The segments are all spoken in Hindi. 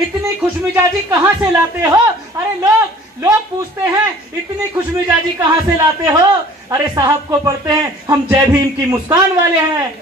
इतनी खुशमिजाजी कहाँ से लाते हो? अरे लोग पूछते हैं इतनी खुशमिजाजी कहाँ से लाते हो? अरे साहब को पढ़ते हैं हम जय भीम की मुस्कान वाले हैं।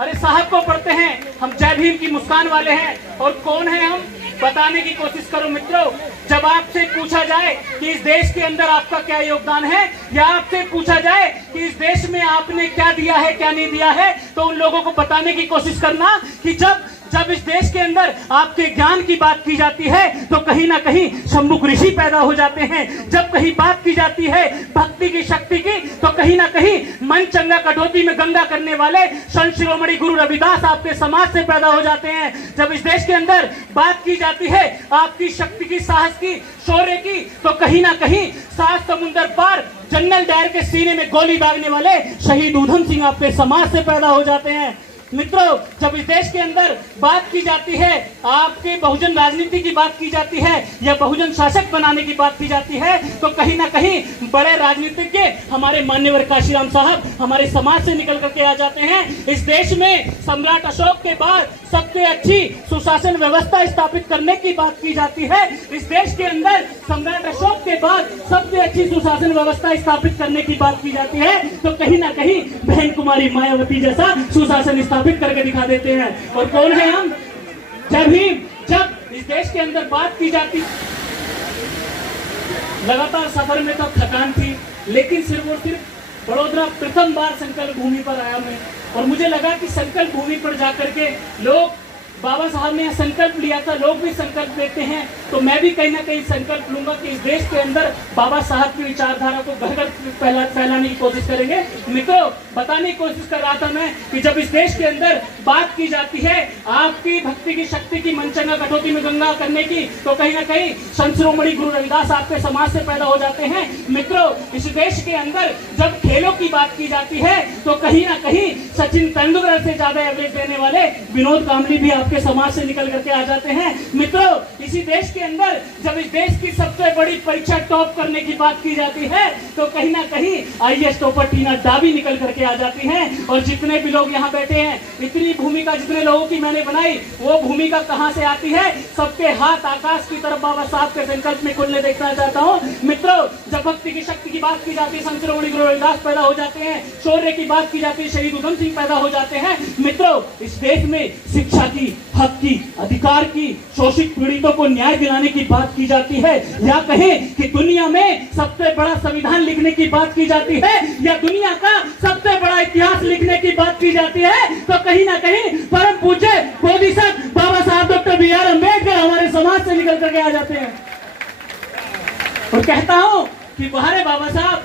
अरे साहब को पढ़ते हैं हम जय भीम की मुस्कान वाले हैं। और कौन है हम, बताने की कोशिश करो मित्रों। जब आपसे पूछा जाए कि इस देश के अंदर आपका क्या योगदान है, या आपसे पूछा जाए कि इस देश में आपने क्या दिया है क्या नहीं दिया है, तो उन लोगों को बताने की कोशिश करना कि जब इस देश के अंदर आपके ज्ञान की बात की जाती है तो कहीं ना कहीं सम्मुख ऋषि पैदा हो जाते हैं। जब कहीं बात की जाती है भक्ति की, शक्ति की, तो कहीं ना कहीं मन चंगा कटौती में गंगा करने वाले संत शिरोमणि गुरु रविदास आपके समाज से पैदा हो जाते हैं। जब इस देश के अंदर बात की जाती है आपकी शक्ति की, साहस की, शौर्य की, तो कहीं ना कहीं 7 समुंदर पार जनरल डायर के सीने में गोली दागने वाले शहीद ऊधम सिंह आपके समाज से पैदा हो जाते हैं। मित्रों, जब इस देश के अंदर बात की जाती है, आपके बहुजन राजनीति की बात की जाती है या बहुजन शासक बनाने की बात की जाती है, तो कहीं ना कहीं बड़े राजनीतिज्ञ हमारे मान्यवर काशीराम साहब हमारे समाज से निकल करके आ जाते हैं। इस देश में सम्राट अशोक के बाद सबसे अच्छी सुशासन व्यवस्था स्थापित करने की बात की जाती है। इस देश के अंदर सम्राट अशोक के बाद सबसे अच्छी सुशासन व्यवस्था स्थापित करने की बात की जाती है, तो कहीं ना कहीं बहन कुमारी मायावती जैसा सुशासन स्थापित करके दिखा देते हैं। और कौन है हम? जब इस देश के अंदर बात की जाती, लगातार सफर में तो थकान थी, लेकिन सिर्फ और सिर्फ बड़ोदरा प्रथम बार संकल्प भूमि पर आया मैं, और मुझे लगा कि संकल्प भूमि पर जाकर के लोग, बाबा साहब ने संकल्प लिया था, लोग भी संकल्प लेते हैं, तो मैं भी कहीं ना कहीं संकल्प लूंगा कि इस देश के अंदर बाबा साहब की विचारधारा को घर घर फैलाने की कोशिश करेंगे। मित्रों, बताने की कोशिश कर रहा था मैं कि जब इस देश के अंदर बात की जाती है आपकी भक्ति की, शक्ति की, मनचंगा कटौती में गंगा करने की, तो कहीं ना कहीं संत शिरोमणि गुरु रविदास आपके समाज से पैदा हो जाते हैं। मित्रों, इस देश के अंदर जब खेलों की बात की जाती है तो कहीं ना कहीं सचिन तेंदुलकर से ज्यादा एवरेज देने वाले विनोद कांबली भी आपके समाज से निकल करके आ जाते हैं। मित्रों, इसी देश के अंदर जब इस देश की सबसे बड़ी परीक्षा टॉप करने की बात की जाती है तो कहीं ना कहीं आईएएस टॉपर टीना डाबी निकल करके आ जाती हैं। और जितने भी लोग यहाँ बैठे हैं, इतनी भूमिका जितने लोगों की मैंने बनाई, वो भूमिका कहाँ से आती है? सबके हाथ आकाश की तरफ बाबा साहब के संकल्प में खुलने देखना चाहता हूँ। मित्रों, जब भक्ति की, शक्ति की बात की जाती है, संत शिरोमणि गुरु रविदास पैदा हो जाते हैं। शौर्य की बात की जाती है, शहीद ऊधम सिंह पैदा हो जाते हैं। मित्रों, इस देश में शिक्षा की, हक की, अधिकार की, शोषित पीड़ितों को न्याय दिलाने की बात की जाती है, या कहें कि दुनिया में सबसे बड़ा संविधान लिखने की बात की जाती है, या दुनिया का सबसे बड़ा इतिहास लिखने की बात की जाती है, तो कहीं ना कहीं परम पूज्य बोधिसत्व बाबा साहब डॉक्टर बी.आर. अम्बेडकर हमारे समाज से निकल करके आ जाते हैं। और कहता हूं कि वाह रे बाबा साहब,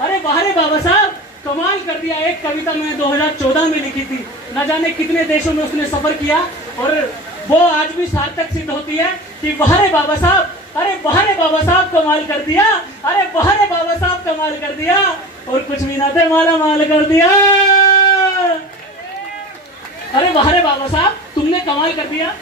अरे वाह रे बाबा साहब, कमाल कर दिया। एक कविता मैंने 2014 में लिखी थी, न जाने कितने देशों में उसने सफर किया, और वो आज भी सार्थक सिद्ध होती है कि वाह रे बाबा साहब, अरे वाह रे बाबा साहब कमाल कर दिया, अरे वाह रे बाबा साहब कमाल कर दिया, और कुछ भी ना थे माला माल कर दिया। अरे वाह रे बाबा साहब, तुमने कमाल कर दिया।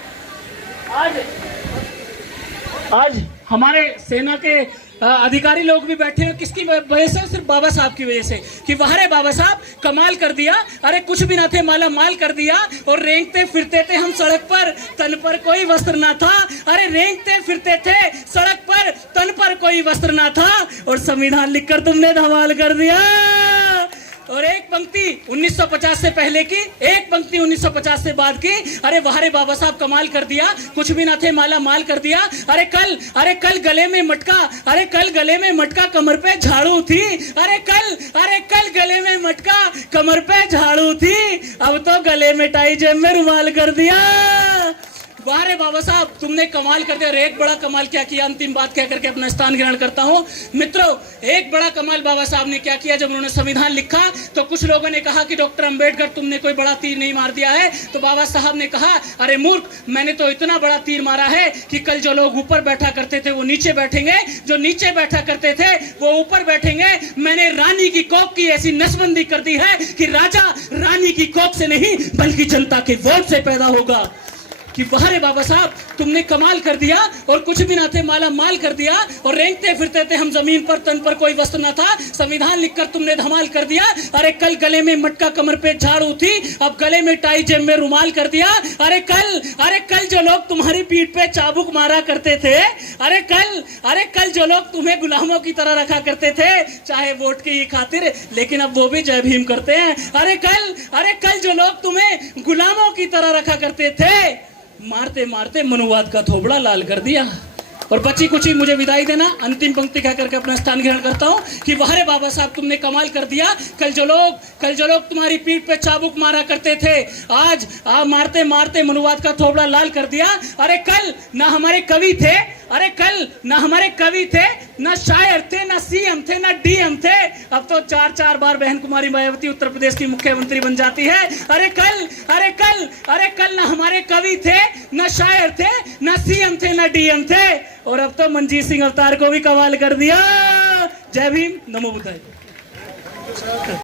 आज हमारे सेना के अधिकारी लोग भी बैठे हैं, किसकी वजह से? सिर्फ बाबा साहब की वजह से, कि वाह रे बाबा साहब कमाल कर दिया, अरे कुछ भी ना थे माला माल कर दिया। और रेंगते फिरते थे हम सड़क पर, तन पर कोई वस्त्र ना था, अरे रेंगते फिरते थे सड़क पर, तन पर कोई वस्त्र ना था, और संविधान लिखकर तुमने धमाल कर दिया। और एक पंक्ति 1950 से पहले की, एक पंक्ति 1950 से बाद की, अरे वाह रे बाबा साहब कमाल कर दिया, कुछ भी ना थे माला माल कर दिया। अरे कल गले में मटका, अरे कल गले में मटका कमर पे झाड़ू थी, अरे कल गले में मटका कमर पे झाड़ू थी, अब तो गले में टाई जेब में रुमाल कर दिया। वाह रे बाबा साहब, तुमने कमाल कर दिया। और एक बड़ा कमाल क्या किया, अंतिम बात कह करके अपना स्थान ग्रहण करता हूं। मित्रों, एक बड़ा कमाल बाबा साहब ने क्या किया, जब उन्होंने संविधान लिखा तो कुछ लोगों ने कहा कि डॉक्टर अंबेडकर तुमने कोई बड़ा तीर नहीं मार दिया है, तो बाबा साहब ने कहा, अरे मूर्ख, मैंने तो इतना बड़ा तीर मारा है कि कल जो लोग ऊपर बैठा करते थे वो नीचे बैठेंगे, जो नीचे बैठा करते थे वो ऊपर बैठेंगे। मैंने रानी की कोख की ऐसी नसबंदी कर दी है कि राजा रानी की कोख से नहीं बल्कि जनता के वोट से पैदा होगा। कि वाह रे बाबा साहब तुमने कमाल कर दिया, और कुछ भी ना थे माला माल कर दिया, और रेंगते फिरते थे हम जमीन पर, तन पर कोई वस्त्र न था, संविधान लिखकर तुमने धमाल कर दिया। अरे कल गले में मटका कमर पे झाड़ू थी, अब गले में टाई जेब में रुमाल कर दिया। अरे कल जो लोग तुम्हारी पीठ पे चाबुक मारा करते थे, अरे कल जो लोग तुम्हें गुलामों की तरह रखा करते थे, चाहे वोट की खातिर, लेकिन अब वो भी जय भीम करते हैं। अरे कल जो लोग तुम्हें गुलामों की तरह रखा करते थे, मारते मारते मनुवाद का थोबड़ा लाल कर दिया। और बची कुछ ही मुझे विदाई देना, अंतिम पंक्ति कह करके अपना स्थान ग्रहण करता हूं कि वाह रे बाबा साहब तुमने कमाल कर दिया। कल जो लोग तुम्हारी पीठ पे चाबुक मारा करते थे, आज मारते मारते मनुवाद का थोबड़ा लाल कर दिया। अरे कल ना हमारे कवि थे, अरे कल ना हमारे कवि थे, ना शायर थे, ना सीएम थे, ना डीएम थे, अब तो 4 बार बहन कुमारी मायावती उत्तर प्रदेश की मुख्यमंत्री बन जाती है। अरे कल ना हमारे कवि थे, ना शायर थे, ना सीएम थे, ना डीएम थे, और अब तो मनजीत सिंह अवतार को भी कमाल कर दिया। जय भीम, नमो बुद्धाय।